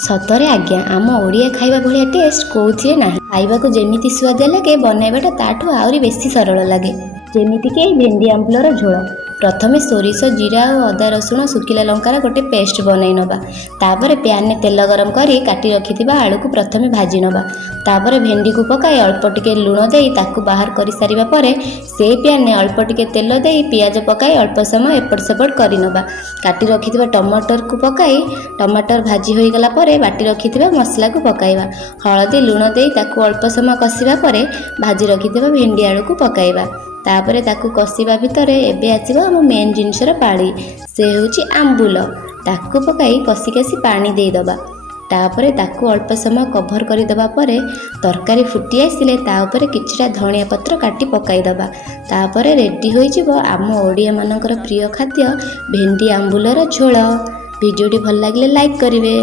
सतरे आज्ञा आम ओडिया खाइबा भलिया टेस्ट कोउथिरे नाही। खाइबाकू जेमिति सुआदिया लगे बनैबाटा ताठू आउरी बेसी सरल लगे। जेमिति कि भेंडी आंबुलर झोल प्रथमे सोरिष जीरा और अदा रसुण सुखिला लंकार गोटे पेस्ट बनई नबा। तापर पैन में तेल गरम करी काटी रखिथिबा आलू को प्रथमे भाजी नबा। तापर भेंडी को पकाई अल्प टिके लुण देई ताकू बाहर करि सारिबा परे से पैन में अल्प टिके तेल देई पियाज पकाई अल्प समय एपट सेपट करि नबा। काटी रखिथिबा टमाटर को पकाई टमाटर भाजी होई गला परे बाटी रखिथिबा मसला को पकाइबा। हळदी लुण देई ताकू अल्प समय कसिबा परे भाजी रखिथिबा भेंडी आलू को पकाइबा। तापरे ताकू कसिबा भितरे एबे आसीबा हम मेन जिनसर पाड़ी से होची आंबुल। ताकू पकाई कसी कसी पानी दे दबा। तापरे ताकू अल्प समय कभर करि दबा परे तरकारी फुटी आसिले ता उपरे किछिटा धनिया पत्र काटी पकाई दबा। तापरे रेडी होई जिवो आम ओडिया मानकर प्रिय खाद्य भेंडी आंबुलर झोल। भिडियोटी भल लागिले लाइक करिवे।